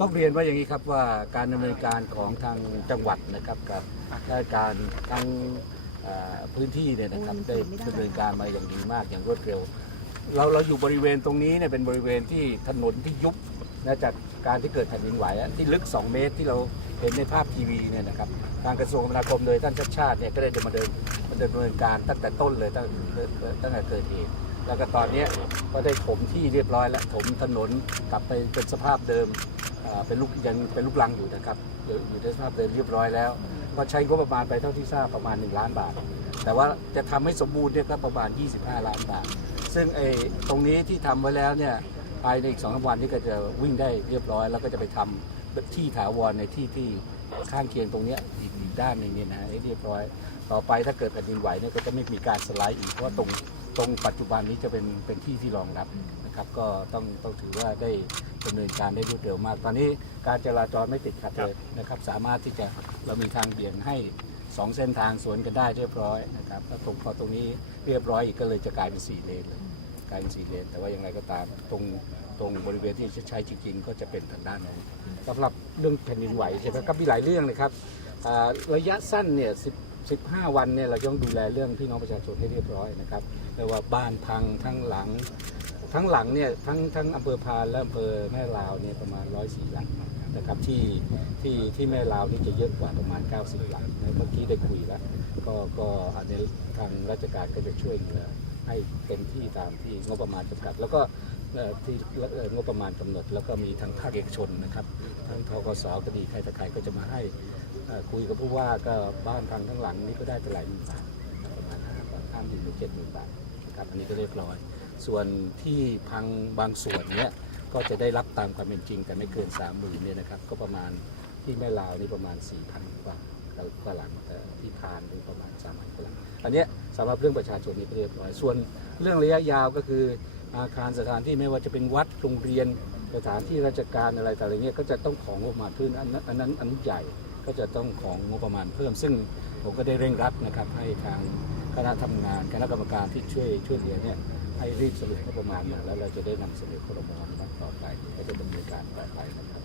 ต้องเรียนว่าอย่างนี้ครับว่าการดำเนินการของทางจังหวัดนะครับกับราชการทางพื้นที่เนี่ยนะครับได้ดำเนินการมาอย่างดีมากอย่างรวดเร็ว เราเราอยู่บริเวณตรงนี้เนี่ยเป็นบริเวณที่ถนนที่ยุบนะจากการที่เกิดแผ่นดินไหวอะที่ลึก 2 เมตรที่เราเห็นในภาพทีวีเนี่ยนะครับทางกระทรวงคมนาคมโดยท่านชัดชาติเนี่ยก็ได้มาเดินมาดำเนินการตั้งแต่ต้นเลยตั้งตั้งแต่เกิดเหตุ แล้วก็ตอนนี้ก็ได้ถมที่เรียบร้อยแล้วถมถนนกลับไปเป็นสภาพเดิมเป็นลูกยังเป็นลูกลังอยู่นะครับอยู่ในสภาพเดิมเรียบร้อยแล้ว ก็ใช้งบประมาณไปเท่าที่ทราบประมาณ 1 ล้านบาท แต่ว่าจะทำให้สมบูรณ์เนี่ยก็ประมาณ 25 ล้านบาท ซึ่งไอ้ตรงนี้ที่ทำไว้แล้วเนี่ยภายในอีกสองสามวันนี้ก็จะวิ่งได้เรียบร้อย แล้วก็จะไปทำที่ถาวรในที่ที่ข้างเคียงตรงนี้อีกอีกด้านหนึ่งเนี่ยนะเรียบร้อย ต่อไปถ้าเกิดแผ่นดินไหวเนี่ยก็จะไม่มีการสไลด์อีกเพราะตรง ตรงปัจจุบันนี้จะเป็นเป็นที่ที่รองรับนะครับ ก็ต้องต้องถือว่าได้ดำเนินการได้รวดเร็วมาก ตอนนี้การจราจรไม่ติดขัดเลยนะครับ สามารถที่จะเรามีทางเบี่ยงให้สองเส้นทางสวนกันได้เรียบร้อยนะครับแล้วตรงพอตรงนี้เรียบร้อยอีกก็เลยจะกลายเป็นสี่เลนเลยกลายเป็นสี่เลน แต่ว่าอย่างไรก็ตามตรงตรงบริเวณที่จะใช้จริง ๆ ก็จะเป็นทางด้านนั้นสำหรับเรื่องแผ่นดินไหวใช่ไหมครับมีหลายเรื่องเลยครับอ่าระยะสั้นเนี่ย10 15 วันเนี่ยเราต้องดูแลเรื่องพี่น้องประชาชนให้เรียบร้อยนะครับไม่ว่าบ้านพังทั้งหลัง ทั้งหลังเนี่ยทั้งทั้งอำเภอพานและอำเภอแม่ลาวเนี่ยประมาณ104หลังนะครับที่ที่ที่แม่ลาวนี่จะเยอะกว่าประมาณ 90 หลังเมื่อกี้ได้คุยแล้วก็ก็อันนี้ทางราชการก็จะช่วยเหลือให้เต็มที่ตามที่งบประมาณจำกัด แล้วก็ ที่เอ่องบประมาณกำหนด แล้วก็มีทางภาคเอกชนนะครับทั้งทกสก็ดีใครต่อใครก็จะมาให้คุยกับผู้ว่าก็บ้านพังทั้งหลังนี่ก็ได้ไปหลายหมื่นบาทประมาณห้าห้าหมื่นหรือเจ็ดหมื่นบาทนะครับอันนี้ก็เรียบร้อย ส่วนที่พังบางส่วนเนี้ยก็จะได้รับตามความเป็นจริงแต่ไม่เกิน3 0,000เนี่ยนะครับก็ประมาณที่แม่ลาวนี่ประมาณ4,000กว่ากว่าหลังแต่ที่พานนี่ประมาณ3,000กว่าหลังอันเนี้ยสำหรับเรื่องประชาชนนี่ก็เรียบร้อย ส่วนเรื่องระยะยาวก็คือ อาคารสถานที่ไม่ว่าจะเป็นวัดโรงเรียนสถานที่ราชการอะไรต่างๆเงี้ยก็จะต้องของงบประมาณเพิ่มอันนั้นอันนั้นอันใหญ่ก็จะต้องของงบประมาณเพิ่ม ซึ่งผมก็ได้เร่งรัดนะครับให้ทางคณะทำงานคณะกรรมการที่ช่วยช่วยเหลือเนี่ยให้รีบสรุปงบประมาณมาแล้วเราจะได้นำเสนอครมอนุมัติต่อไปก็จะดำเนินการต่อไปนะครับ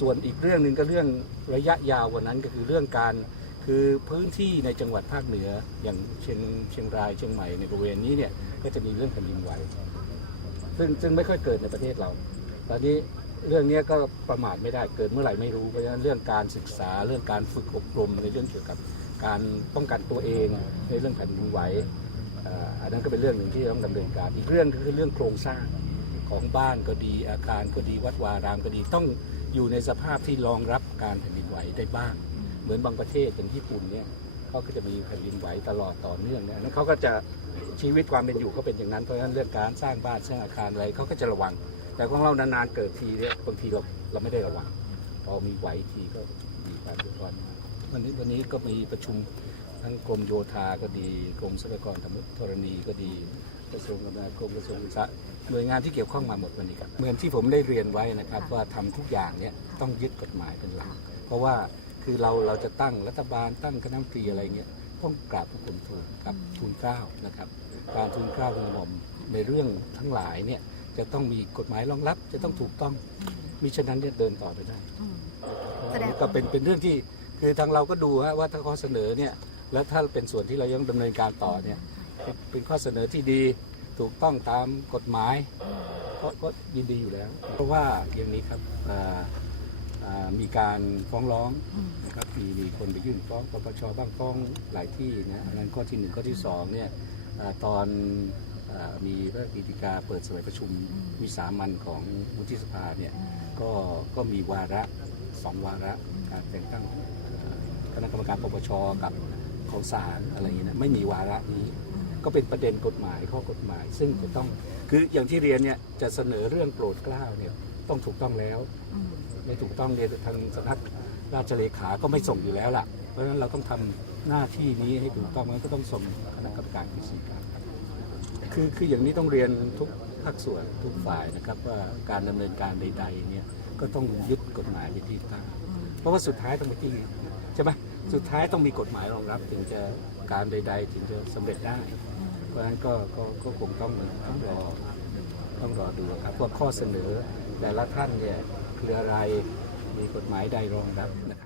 ส่วนอีกเรื่องหนึ่งก็เรื่องระยะยาวกว่านั้นก็คือเรื่องการคือพื้นที่ในจังหวัดภาคเหนืออย่างเชียงเชียงรายเชียงใหม่ในบริเวณนี้เนี่ยก็จะมีเรื่องแผ่นดินไหว ซึ่งซึ่งไม่ค่อยเกิดในประเทศเรา ตอนนี้เรื่องนี้ก็ประมาทไม่ได้เกิดเมื่อไหร่ไม่รู้เพราะฉะนั้นเรื่องการศึกษาเรื่องการฝึกอบรมในเรื่องเกี่ยวกับการป้องกันตัวเองในเรื่องแผ่นดินไหวอันนั้นก็เป็นเรื่องหนึ่งที่ต้องดำเนินการ อีกเรื่องก็คือเรื่องโครงสร้างของบ้านก็ดีอาคารก็ดีวัดวารามก็ดีต้องอยู่ในสภาพที่รองรับการแผ่นดินไหวได้บ้าง เหมือนบางประเทศอย่างญี่ปุ่นเนี่ย เขาก็จะมีแผ่นดินไหวตลอดต่อเนื่องเนี่ยนั้นเขาก็จะชีวิตความเป็นอยู่เขาเป็นอย่างนั้นเพราะฉะนั้นเรื่องการสร้างบ้านสร้างอาคารอะไรเขาก็จะระวัง แต่ของเรานานๆเกิดทีเนี่ยบางทีเราเราไม่ได้ระวังพอมีไหวทีก็มีความเดือดร้อนวันนี้วันนี้ก็มีประชุมทั้งกรมโยธาก็ดีกรมทรัพยากรธรณีก็ดีกระทรวงกำนาคมกระทรวงศึกษาหน่วยงานที่เกี่ยวข้องมาหมดวันนี้ครับเหมือนที่ผมได้เรียนไว้นะครับว่าทำทุกอย่างเนี่ยต้องยึดกฎหมายเป็นหลักเพราะว่า คือเราเราจะตั้งรัฐบาลตั้งคณะรัฐมนตรีอะไรเงี้ยต้องกราบพระคุณทูลกับทูลเกล้านะครับการทูลเกล้าทูลกระหม่อมในเรื่องทั้งหลายเนี่ยจะต้องมีกฎหมายรองรับจะต้องถูกต้องมิฉะนั้นเนี่ยเดินต่อไปได้อืมแสดงก็เป็นเป็นเรื่องที่คือทางเราก็ดูฮะว่าถ้าข้อเสนอเนี่ยแล้วถ้าเป็นส่วนที่เรายังดำเนินการต่อเนี่ยเป็นเป็นข้อเสนอที่ดีถูกต้องตามกฎหมายก็ก็ยินดีอยู่แล้ว เพราะว่าอย่างนี้ครับอ่าอ่า มีการฟ้องร้องนะครับมีมีคนไปยื่นฟ้องปปชบ้างฟ้องหลายที่นะอันนั้นข้อที่หนึ่งข้อที่สองเนี่ยอตอนอมีพระกิติกาเปิดสมัยประชุมวิสามันของวุฒิสภาเนี่ยก็ก็มีวาระสองวาระการแต่งตั้งคณะกรรมการปปชกับของศาลอะไรอย่างเงี้ยนะไม่มีวาระนี้ก็เป็นประเด็นกฎหมายข้อกฎหมาย ซึ่งจะต้องคืออย่างที่เรียนเนี่ยจะเสนอเรื่องโปรดเกล้าเนี่ย ต้องถูกต้องแล้วอืมไม่ถูกต้องเนี่ยทางสำนักราชเลขาก็ไม่ส่งอยู่แล้วล่ะ เพราะฉะนั้นเราต้องทำหน้าที่นี้ให้ถูกต้องมันก็ต้องส่งคณะกรรมการกฤษฎีกาครับคือคืออย่างนี้ต้องเรียนทุกภาคส่วนทุกฝ่ายนะครับว่าการดำเนินการใดๆเนี่ยก็ต้องยึดกฎหมายเป็นที่ตั้งอืมเพราะว่าสุดท้ายต้องไปที่ใช่ไหมสุดท้ายต้องมีกฎหมายรองรับ ถึงจะการใด ๆ ถึงจะสำเร็จได้ เพราะฉะนั้นก็ก็ก็คงต้องต้องรอ ต้องรอดูครับว่าข้อเสนอแต่ละท่านเนี่ยคืออะไรมีกฎหมายใดรองรับนะครับ